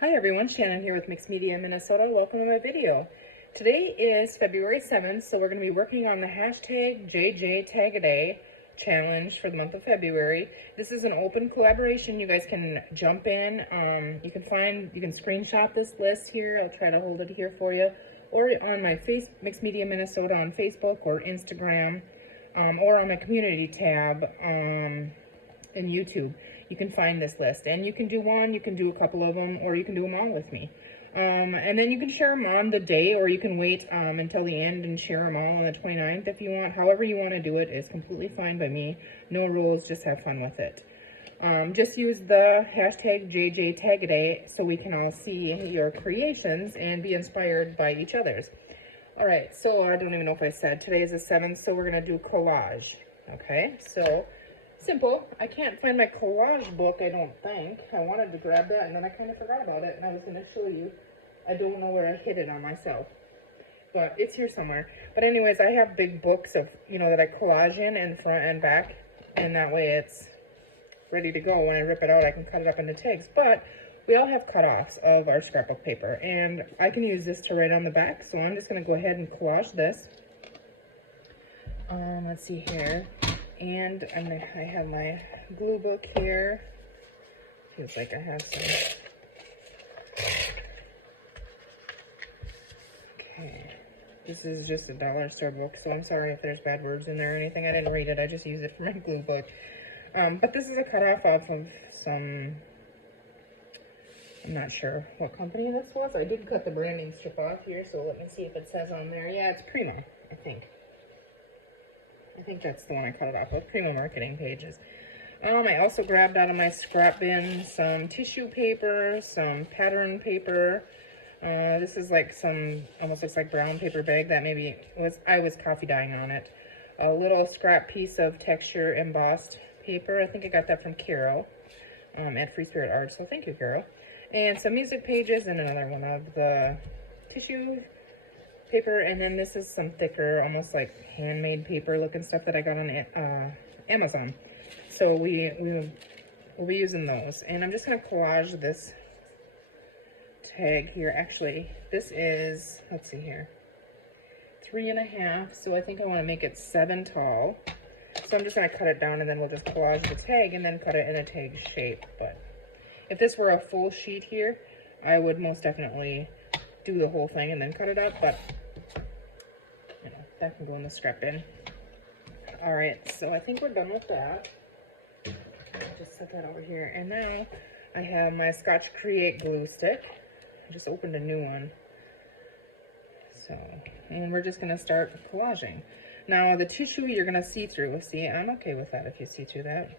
Hi everyone, Shannon here with Mixed Media Minnesota. Welcome to my video. Today is February 7th, so we're going to be working on the hashtag JJ Tag a Day challenge for the month of February. This is an open collaboration. You guys can jump in. You can screenshot this list here. I'll try to hold it here for you. Or on my Mixed Media Minnesota on Facebook or Instagram, or on my community tab in YouTube. You can find this list, and you can do one, you can do a couple of them, or you can do them all with me. And then you can share them on the day, or you can wait until the end and share them all on the 29th if you want. However you want to do it is completely fine by me. No rules, just have fun with it. Just use the hashtag JJ Tag a Day so we can all see your creations and be inspired by each other's. All right, so I don't even know if I said today is the 7th, so we're going to do collage. Okay, so simple. I can't find my collage book, I don't think. I wanted to grab that, and then I kind of forgot about it, and I was going to show you. I don't know where I hid it on myself, but it's here somewhere. But anyways, I have big books of, that I collage in front and back, and that way it's ready to go. When I rip it out, I can cut it up into tags. But we all have cutoffs of our scrapbook paper, and I can use this to write on the back, so I'm just going to go ahead and collage this. Let's see here. And I have my glue book here. Feels like I have some. Okay. This is just a dollar store book, so I'm sorry if there's bad words in there or anything. I didn't read it. I just use it for my glue book. But this is a cutoff off of some, I'm not sure what company this was. I did cut the branding strip off here, so let me see if it says on there. Yeah, it's Primo, I think. I think that's the one I cut it off with, Primo Marketing Pages. I also grabbed out of my scrap bin some tissue paper, some pattern paper. This is like almost looks like brown paper bag that maybe I was coffee dyeing on it. A little scrap piece of texture embossed paper. I think I got that from Carol at Free Spirit Art, so thank you, Carol. And some music pages and another one of the tissue paper, and then this is some thicker, almost like handmade paper looking stuff that I got on Amazon. So we'll be using those. And I'm just going to collage this tag here. Actually, this is, let's see here, 3.5. So I think I want to make it 7 tall. So I'm just going to cut it down, and then we'll just collage the tag and then cut it in a tag shape. But if this were a full sheet here, I would most definitely do the whole thing and then cut it up, but that can go in the scrap bin. All right, so I think we're done with that. I'll just set that over here. And now I have my Scotch Create glue stick. I just opened a new one. And we're just gonna start collaging. Now the tissue you're gonna see through. See, I'm okay with that if you see through that.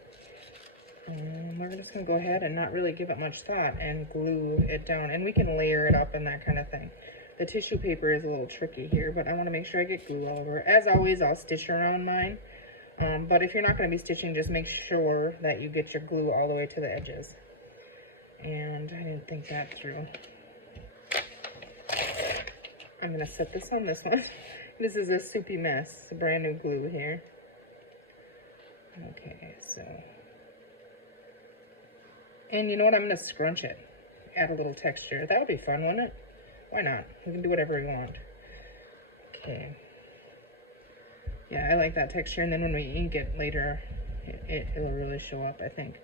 We're just gonna go ahead and not really give it much thought and glue it down. And we can layer it up and that kind of thing. The tissue paper is a little tricky here, but I want to make sure I get glue all over it. As always, I'll stitch around mine. But if you're not going to be stitching, just make sure that you get your glue all the way to the edges. And I didn't think that through. I'm going to set this on this one. This is a soupy mess. It's a brand new glue here. Okay, so. And you know what? I'm going to scrunch it. Add a little texture. That would be fun, wouldn't it? Why not? We can do whatever we want. Okay. Yeah, I like that texture, and then when we ink it later, it'll really show up, I think.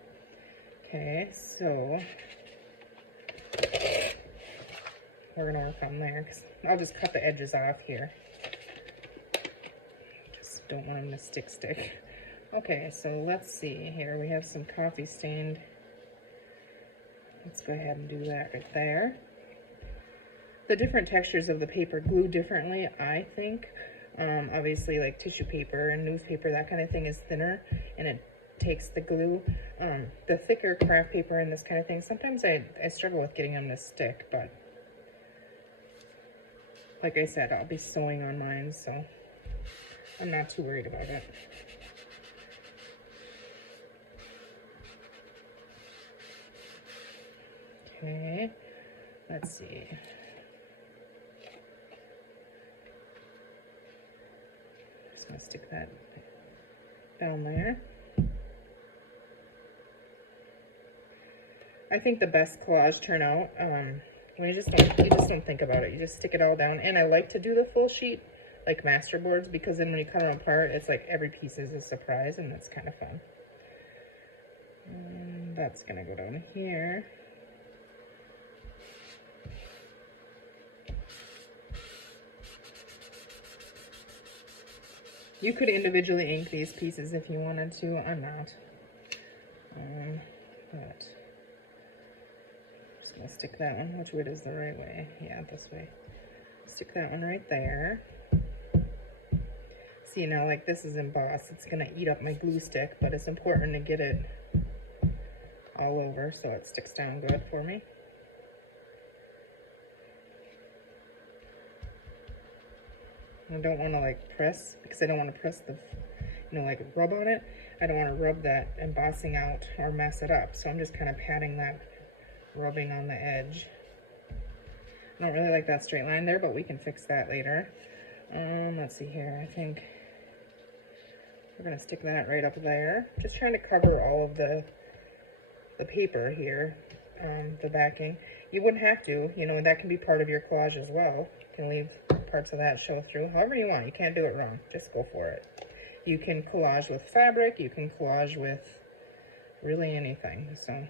Okay, so we're gonna work on there, because I'll just cut the edges off here. Just don't want them to stick. Okay, so let's see here. We have some coffee stained. Let's go ahead and do that right there. The different textures of the paper glue differently, I think. Obviously, like tissue paper and newspaper, that kind of thing is thinner, and it takes the glue. The thicker craft paper and this kind of thing, sometimes I struggle with getting them to stick, but like I said, I'll be sewing on mine, so I'm not too worried about it. Okay, let's see. Just gonna stick that down there. I think the best collage turnout, when you just don't think about it. You just stick it all down. And I like to do the full sheet, like masterboards, because then when you cut them apart, it's like every piece is a surprise, and that's kind of fun. And that's gonna go down here. You could individually ink these pieces if you wanted to. I'm not. But just gonna stick that one. Which way is the right way? Yeah, this way. Stick that one right there. See, now like this is embossed. It's gonna eat up my glue stick, but it's important to get it all over so it sticks down good for me. I don't want to like press, because I don't want to press the, you know, like rub on it. I don't want to rub that embossing out or mess it up. So I'm just kind of patting that, rubbing on the edge. I don't really like that straight line there, but we can fix that later. Let's see here. I think we're going to stick that right up there. Just trying to cover all of the paper here, the backing. You wouldn't have to, you know, that can be part of your collage as well. You can leave parts of that show through however you want. You can't do it wrong. Just go for it. You can collage with fabric. You can collage with really anything. So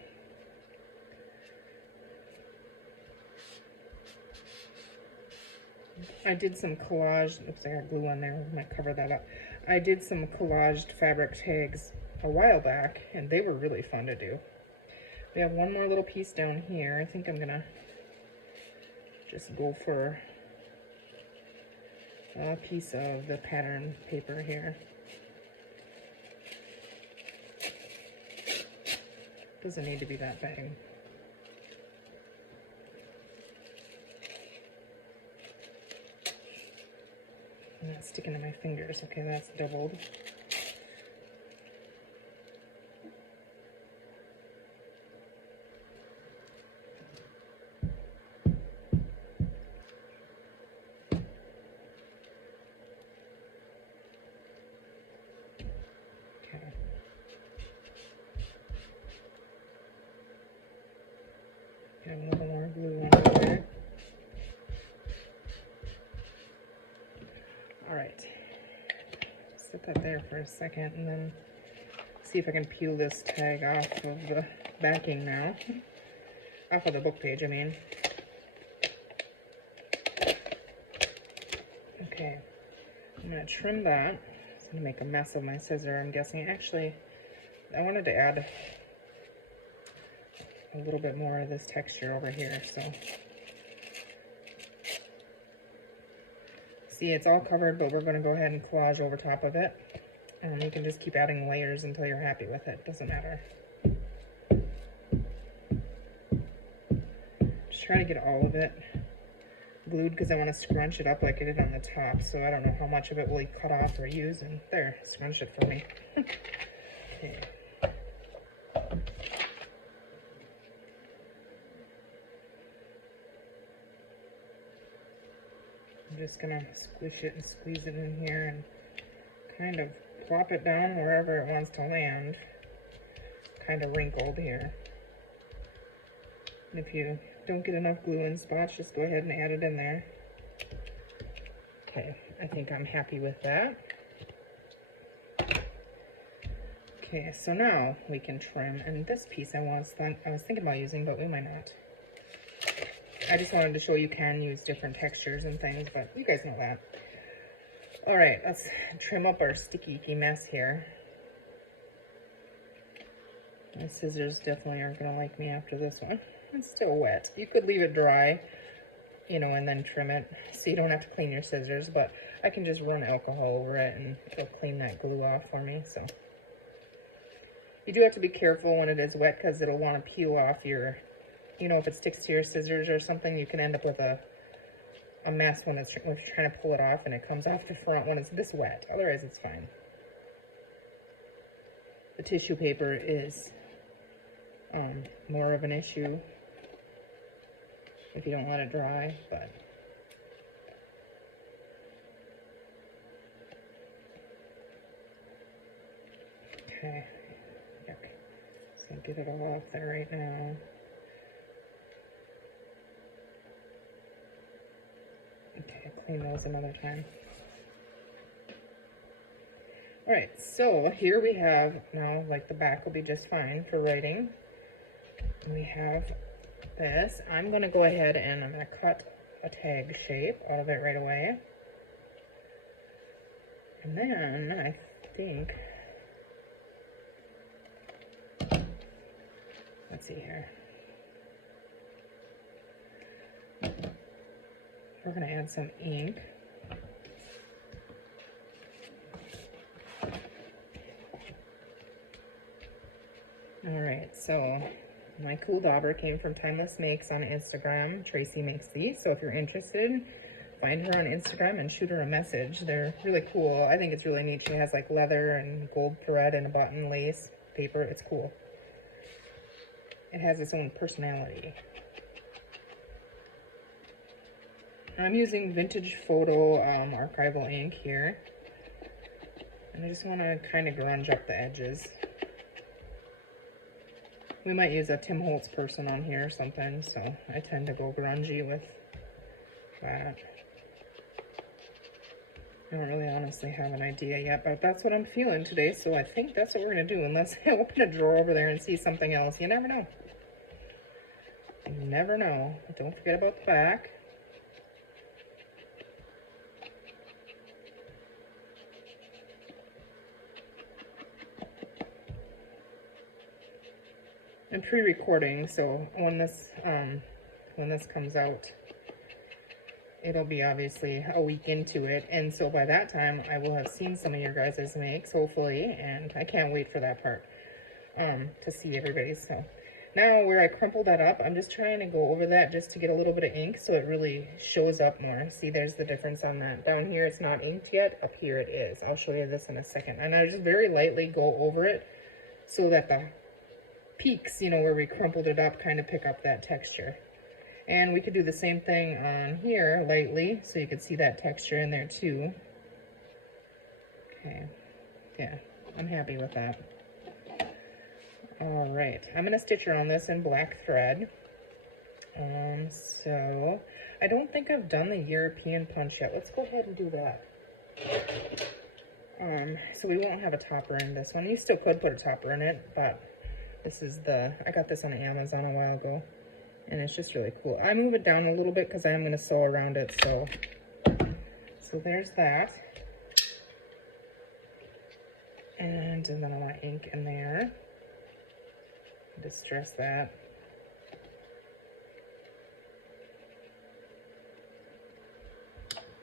I did some collage. Oops, I got glue on there. I might cover that up. I did some collaged fabric tags a while back, and they were really fun to do. We have one more little piece down here. I think I'm gonna just go for a piece of the pattern paper here. Doesn't need to be that big. And that's sticking to my fingers. Okay, that's doubled. Get a little more glue on there. All right, set that there for a second, and then see if I can peel this tag off of the backing now. Off of the book page, I mean. Okay, I'm gonna trim that. It's gonna make a mess of my scissor, I'm guessing. Actually, I wanted to add a little bit more of this texture over here, so. See, it's all covered, but we're gonna go ahead and collage over top of it. And you can just keep adding layers until you're happy with it, doesn't matter. Just try to get all of it glued because I want to scrunch it up like I did on the top, so I don't know how much of it will cut off or use, and there, scrunch it for me. Okay. I'm just gonna squish it and squeeze it in here and kind of plop it down wherever it wants to land. Kind of wrinkled here. And if you don't get enough glue in spots, just go ahead and add it in there. Okay, I think I'm happy with that. Okay, so now we can trim, and this piece I was thinking about using, but we might not. I just wanted to show you can use different textures and things, but you guys know that. All right, let's trim up our sticky icky mess here. My scissors definitely aren't gonna like me after this one. It's still wet. You could leave it dry, you know, and then trim it, so you don't have to clean your scissors, but I can just run alcohol over it and it'll clean that glue off for me, so. You do have to be careful when it is wet because it'll want to peel off your, you know, if it sticks to your scissors or something, you can end up with a mess when it's trying to pull it off and it comes off the front when it's this wet. Otherwise, it's fine. The tissue paper is more of an issue if you don't let it dry, but okay. So get it all off there right now. clean those another time. Alright, so here we have now, like the back will be just fine for writing. We have this. I'm going to go ahead and I'm going to cut a tag shape out of it right away. And then I think, let's see here. We're going to add some ink. Alright, so my cool dauber came from Timeless Makes on Instagram. Tracy makes these, so if you're interested, find her on Instagram and shoot her a message. They're really cool. I think it's really neat. She has like leather and gold thread and a button lace paper. It's cool. It has its own personality. I'm using vintage photo archival ink here. And I just want to kind of grunge up the edges. We might use a Tim Holtz person on here or something, so I tend to go grungy with that. I don't really honestly have an idea yet, but that's what I'm feeling today, so I think that's what we're going to do, unless I open a drawer over there and see something else. You never know. You never know. But don't forget about the back. I'm pre-recording, so when this comes out, it'll be obviously a week into it, and so by that time I will have seen some of your guys' makes, hopefully, and I can't wait for that part, to see everybody's. So now where I crumpled that up, I'm just trying to go over that just to get a little bit of ink so it really shows up more. See, there's the difference on that. Down here it's not inked yet, up here it is. I'll show you this in a second. And I just very lightly go over it so that the peaks, you know, where we crumpled it up, kind of pick up that texture. And we could do the same thing on here lightly, so you could see that texture in there too. Okay, yeah, I'm happy with that. All right, I'm gonna stitch around this in black thread. So I don't think I've done the European punch yet. Let's go ahead and do that. So we won't have a topper in this one. You still could put a topper in it, but this is I got this on Amazon a while ago, and it's just really cool. I move it down a little bit because I am going to sew around it, so there's that. And then I want ink in there. Distress that.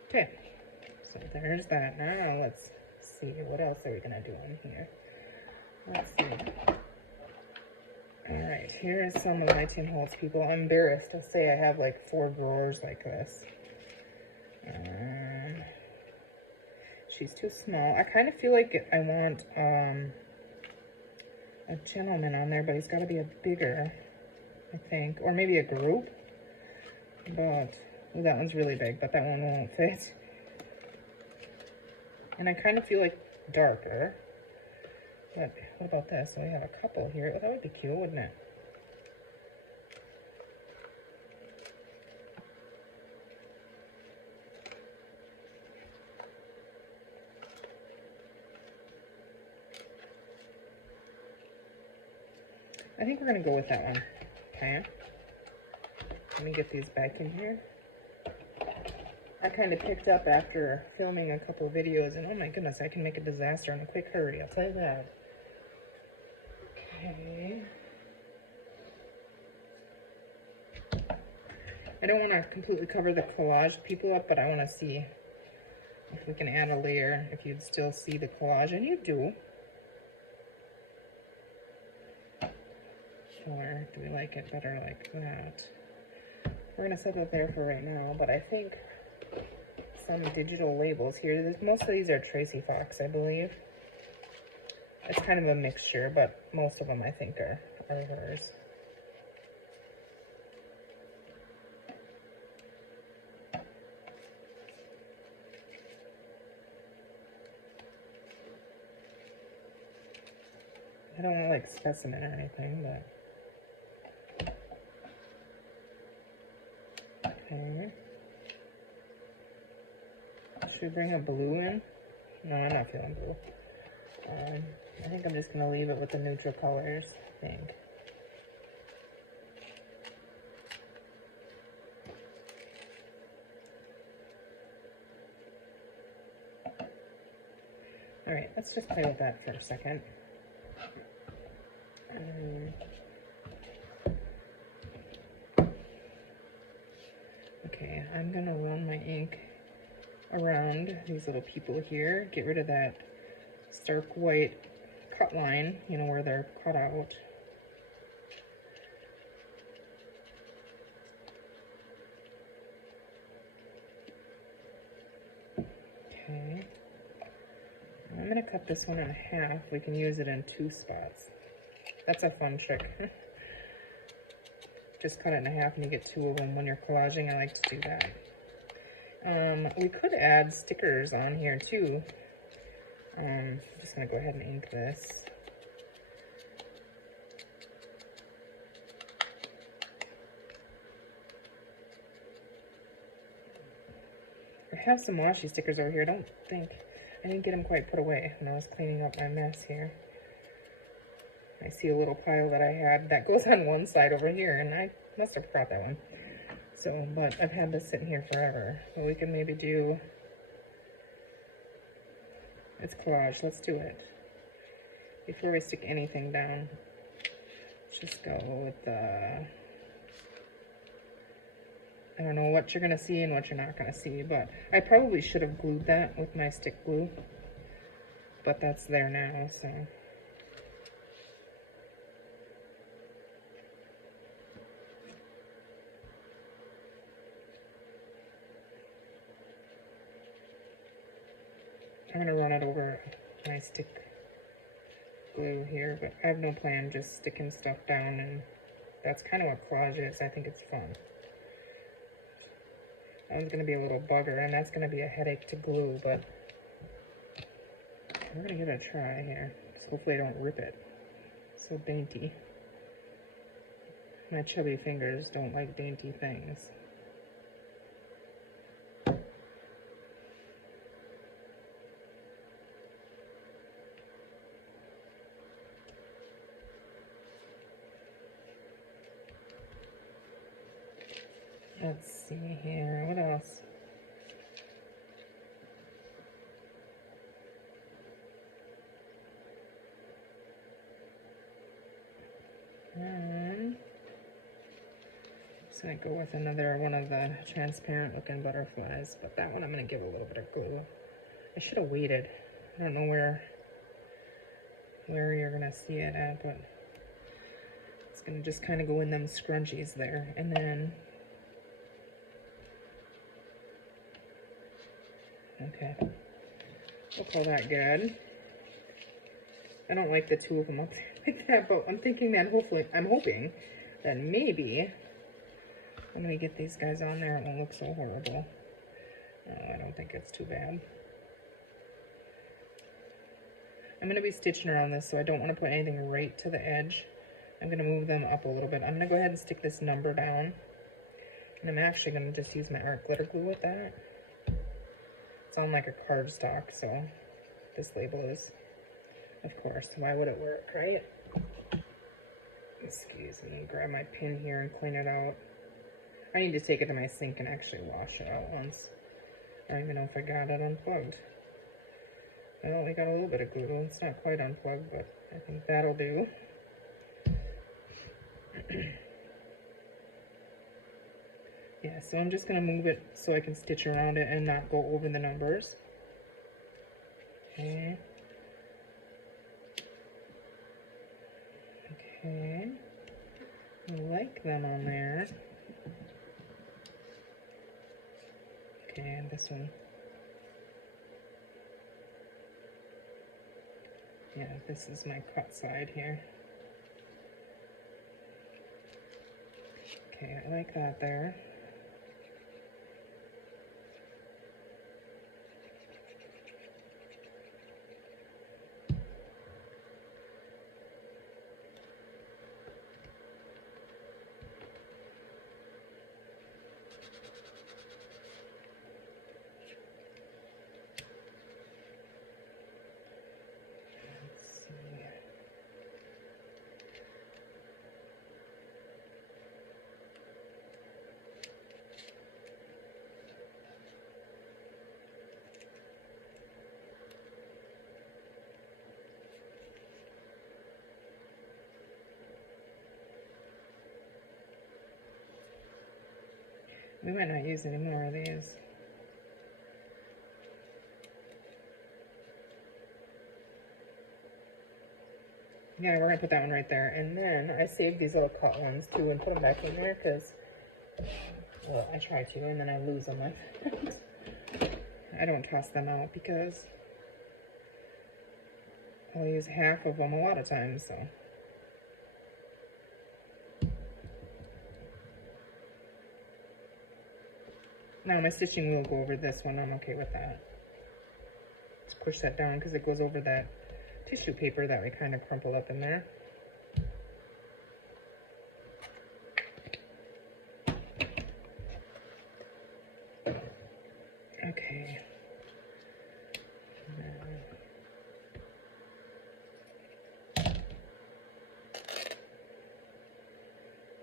Okay, so there's that. Now let's see, what else are we going to do in here? Let's see. Alright, here is some of my Tim Holtz people. I'm embarrassed to say I have like 4 drawers like this. She's too small. I kind of feel like I want a gentleman on there, but he's got to be a bigger, I think. Or maybe a group. But well, that one's really big, but that one won't fit. And I kind of feel like darker. But what about this? So we have a couple here. Oh, that would be cute, wouldn't it? I think we're going to go with that one. Okay. Let me get these back in here. I kind of picked up after filming a couple videos, and oh my goodness, I can make a disaster in a quick hurry. I'll tell you that. Okay. I don't want to completely cover the collage people up, but I want to see if we can add a layer, if you'd still see the collage, and you do. Or do we like it better like that? We're going to set it there for right now, but I think some digital labels here. Most of these are Tracy Fox, I believe. It's kind of a mixture, but most of them I think are hers. I don't like specimen or anything, but okay. Should we bring a blue in? No, I'm not feeling blue. I think I'm just going to leave it with the neutral colors, I think. Alright, let's just play with that for a second. Okay, I'm going to run my ink around these little people here. Get rid of that stark white cut line, you know, where they're cut out. Okay. I'm going to cut this one in half. We can use it in 2 spots. That's a fun trick. Just cut it in half and you get 2 of them when you're collaging. I like to do that. We could add stickers on here too. I'm just going to go ahead and ink this. I have some washi stickers over here. I didn't get them quite put away when I was cleaning up my mess here. I see a little pile that I had that goes on one side over here, and I must have forgot that one. So, but I've had this sitting here forever. So we can maybe do, it's collage, let's do it. Before we stick anything down, let's just go with the, I don't know what you're gonna see and what you're not gonna see, but I probably should have glued that with my stick glue, but that's there now, so. I'm gonna run it over my stick glue here, but I have no plan, just sticking stuff down, and that's kind of what collage is. I think it's fun. That one's gonna be a little bugger, and that's gonna be a headache to glue, but I'm gonna give it a try here. So hopefully I don't rip it. So dainty. My chubby fingers don't like dainty things. Let's see here, what else? So I go with another one of the transparent looking butterflies, but that one I'm gonna give a little bit of glue. I should have waited. I don't know where you're gonna see it at, but it's gonna just kind of go in them scrunchies there, and then okay, we'll call that good. I don't like the 2 of them up there like that, but I'm thinking that I'm hoping that maybe when we get these guys on there, it won't look so horrible. I don't think it's too bad. I'm going to be stitching around this, so I don't want to put anything right to the edge. I'm going to move them up a little bit. I'm going to go ahead and stick this number down. And I'm actually going to just use my art glitter glue with that. It's on like a cardstock, so this label is, of course, why would it work, right? Excuse me, grab my pin here and clean it out. I need to take it to my sink and actually wash it out once. I don't even know if I got it unplugged. Well, I got a little bit of glue. It's not quite unplugged, but I think that'll do. Yeah, so I'm just going to move it so I can stitch around it and not go over the numbers. Okay. Okay. I like them on there. Okay, and this one. Yeah, this is my cut side here. Okay, I like that there. We might not use any more of these. Yeah, we're gonna put that one right there. And then I saved these little cut ones too and put them back in there because, well, I try to and then I lose them. I don't toss them out because I'll use half of them a lot of times, so. Now my stitching will go over this one. I'm okay with that. Just push that down because it goes over that tissue paper that we kind of crumpled up in there. Okay.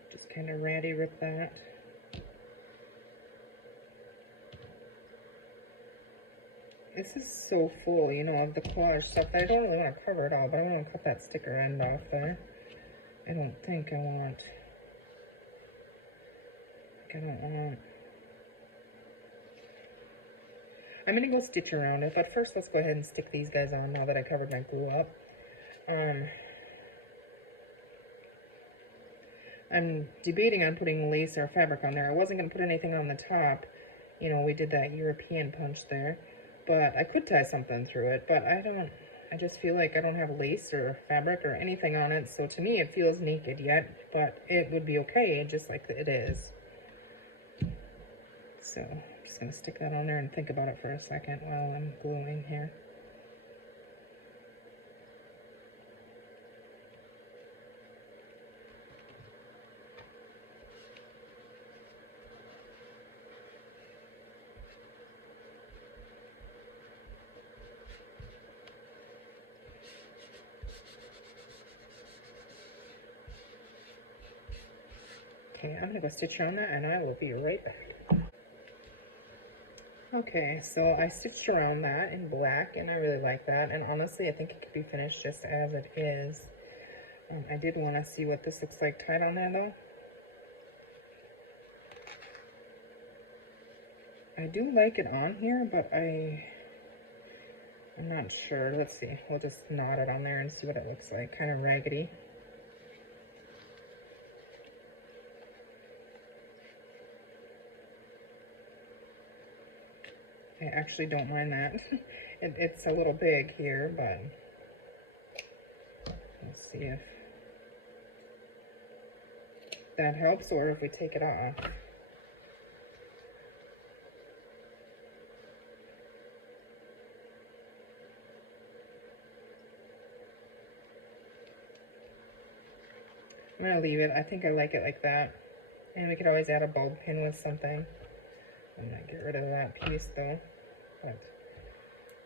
Just kind of ratty rip that. This is so full, you know, of the collage stuff. I don't really want to cover it all, but I'm going to cut that sticker end off there. I don't want. I'm going to go stitch around it, but first let's go ahead and stick these guys on now that I covered my glue up. I'm debating on putting lace or fabric on there. I wasn't going to put anything on the top. You know, we did that European punch there. But I could tie something through it, but I just feel like I don't have lace or fabric or anything on it. So to me, it feels naked yet, but it would be okay just like it is. So I'm just going to stick that on there and think about it for a second while I'm gluing here. Okay, I'm gonna go stitch around that and I will be right back. Okay, so I stitched around that in black and I really like that. And honestly, I think it could be finished just as it is. I did want to see what this looks like tied on there though. I do like it on here, but I'm not sure. Let's see. We'll just knot it on there and see what it looks like. Kind of raggedy. I actually don't mind that. It's a little big here, but let's see if that helps or if we take it off. I'm gonna leave it. I think I like it like that. And we could always add a bulb pin with something. I'm gonna get rid of that piece though. But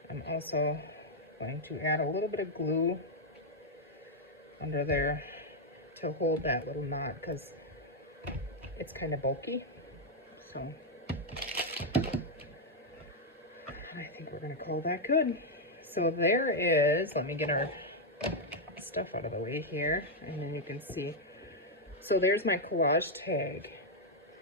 I'm also going to add a little bit of glue under there to hold that little knot because it's kind of bulky. So I think we're gonna call that good. So there is, let me get our stuff out of the way here and then you can see. So there's my collage tag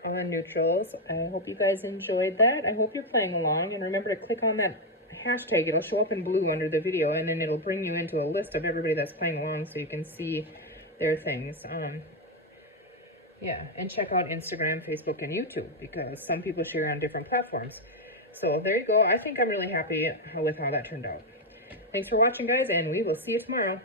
on neutrals. I hope you guys enjoyed that. I hope you're playing along, and remember to click on that hashtag. It'll show up in blue under the video, and then it'll bring you into a list of everybody that's playing along so you can see their things. Yeah, and check out Instagram, Facebook, and YouTube because some people share on different platforms. So there you go. I think I'm really happy with how that turned out. Thanks for watching, guys, and we will see you tomorrow.